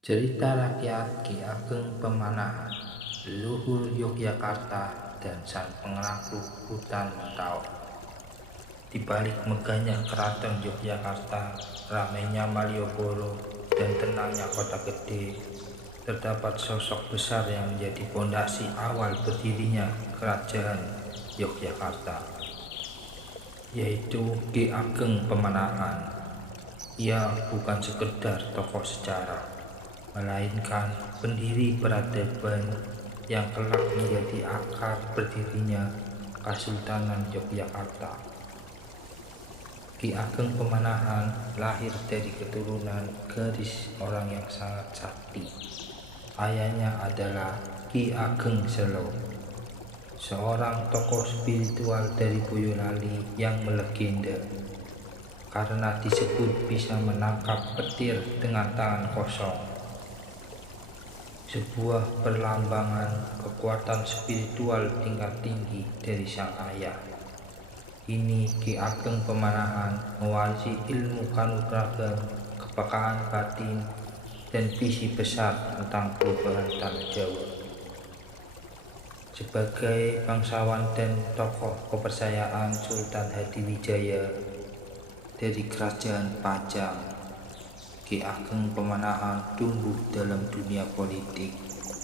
Cerita rakyat Ki Ageng Pemanahan, leluhur Yogyakarta dan sang pengenakluk hutan Mentau. Di balik megahnya keraton Yogyakarta, ramainya Malioboro, dan tenangnya kota gede, terdapat sosok besar yang menjadi fondasi awal berdirinya kerajaan Yogyakarta, yaitu Ki Ageng Pemanahan. Ia bukan sekedar tokoh sejarah, melainkan pendiri peradaban yang kelak menjadi akar berdirinya Kesultanan Yogyakarta. Ki Ageng Pemanahan lahir dari keturunan garis orang yang sangat sakti. Ayahnya adalah Ki Ageng Selo, seorang tokoh spiritual dari Boyolali yang melegenda karena disebut bisa menangkap petir dengan tangan kosong, sebuah perlambangan kekuatan spiritual tingkat tinggi dari sang ayah. Kini Ki Ageng Pemanahan mewarisi ilmu kanuragan, kepekaan batin, dan visi besar tentang perubahan tanah Jawa. Sebagai bangsawan dan tokoh kepercayaan Sultan Hadiwijaya dari Kerajaan Pajang, Ki Ageng Pemanahan tumbuh dalam dunia politik,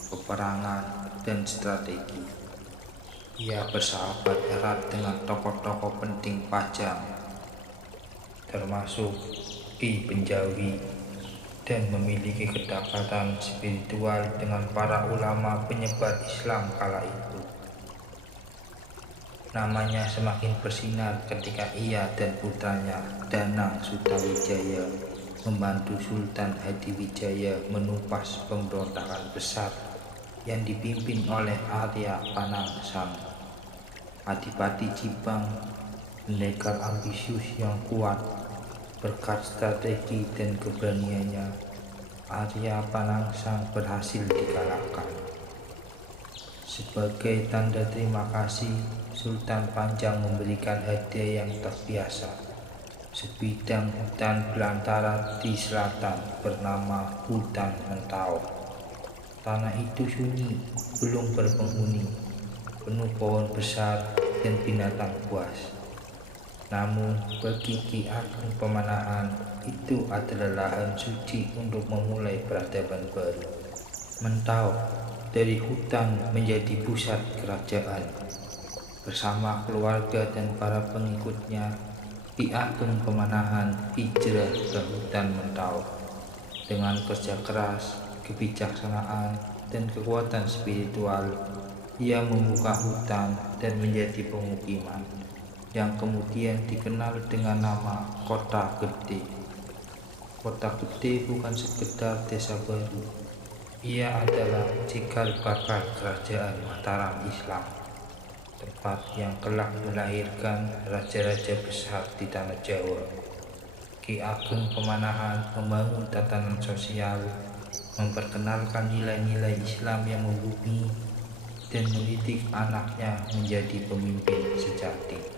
peperangan, dan strategi. Ia bersahabat erat dengan tokoh-tokoh penting Pajang, termasuk Ki Penjawi, dan memiliki kedekatan spiritual dengan para ulama penyebar Islam kala itu. Namanya semakin bersinar ketika ia dan putranya Danang Sutawijaya membantu Sultan Hadiwijaya menumpas pemberontakan besar yang dipimpin oleh Arya Panangsang, Adipati Jipang, pendekar ambisius yang kuat. Berkat strategi dan keberaniannya, Arya Panangsang berhasil dikalahkan. Sebagai tanda terima kasih, Sultan Pajang memberikan hadiah yang tak biasa, sebidang hutan belantara di selatan bernama Hutan Mentau. Tanah itu sunyi, belum berpenghuni, penuh pohon besar dan binatang buas. Namun bagi Ki Ageng Pemanahan, itu adalah lahan suci untuk memulai peradaban baru. Mentau dari hutan menjadi pusat kerajaan. Bersama keluarga dan para pengikutnya, Ki Ageng Pemanahan hijrah ke hutan Mentau. Dengan kerja keras, kebijaksanaan, dan kekuatan spiritual, ia membuka hutan dan menjadi pemukiman yang kemudian dikenal dengan nama Kota Gede. Kota Gede bukan sekedar desa baru, ia adalah cikal bakal kerajaan Mataram Islam, tempat yang kelak melahirkan raja-raja besar di tanah Jawa. Ki Ageng Pemanahan membangun tatanan sosial, memperkenalkan nilai-nilai Islam yang membumi, dan mendidik anaknya menjadi pemimpin sejati.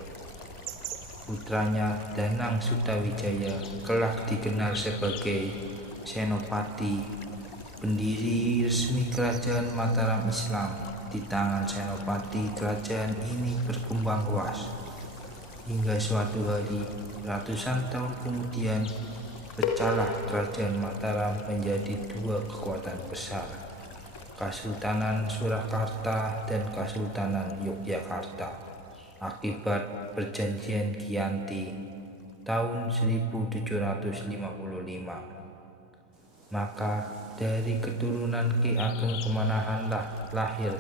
Putranya Danang Sutawijaya kelak dikenal sebagai Senopati, pendiri resmi kerajaan Mataram Islam. Di tangan Senopati, kerajaan ini berkembang luas hingga suatu hari, ratusan tahun kemudian, pecahlah kerajaan Mataram menjadi dua kekuatan besar, Kesultanan Surakarta dan Kesultanan Yogyakarta, akibat perjanjian Giyanti tahun 1755. Maka dari keturunan Ki Ageng Pemanahanlah lahir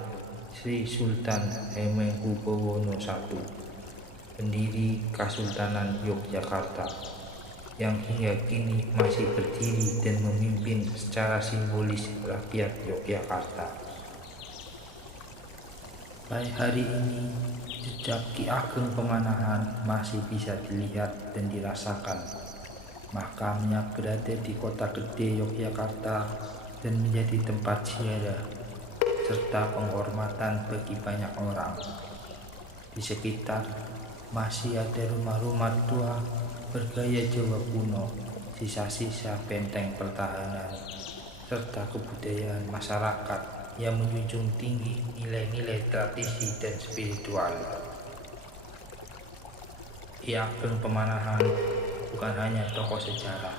Sri Sultan Hamengkubuwono I, pendiri Kesultanan Yogyakarta, yang hingga kini masih berdiri dan memimpin secara simbolis rakyat Yogyakarta. Sampai hari ini, jejak Ki Ageng Pemanahan masih bisa dilihat dan dirasakan. Makamnya berada di Kota Gede Yogyakarta dan menjadi tempat ziarah serta penghormatan bagi banyak orang. Di sekitar masih ada rumah-rumah tua bergaya Jawa kuno, sisa-sisa benteng pertahanan, serta kebudayaan masyarakat yang menjunjung tinggi nilai-nilai tradisi dan spiritual. Ki Ageng Pamanahan bukan hanya tokoh sejarah,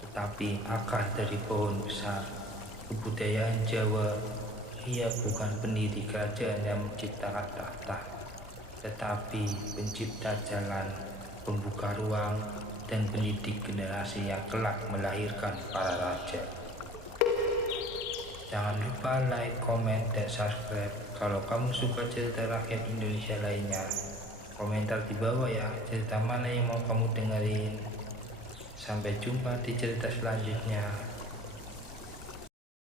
tetapi akar dari pohon besar kebudayaan Jawa. Ia bukan pendiri kerajaan yang menciptakan tahta, tetapi pencipta jalan, pembuka ruang, dan pendidik generasi yang kelak melahirkan para raja. Jangan lupa like, komen, dan subscribe. Kalau kamu suka cerita rakyat Indonesia lainnya, komentar di bawah ya, cerita mana yang mau kamu dengerin. Sampai jumpa di cerita selanjutnya.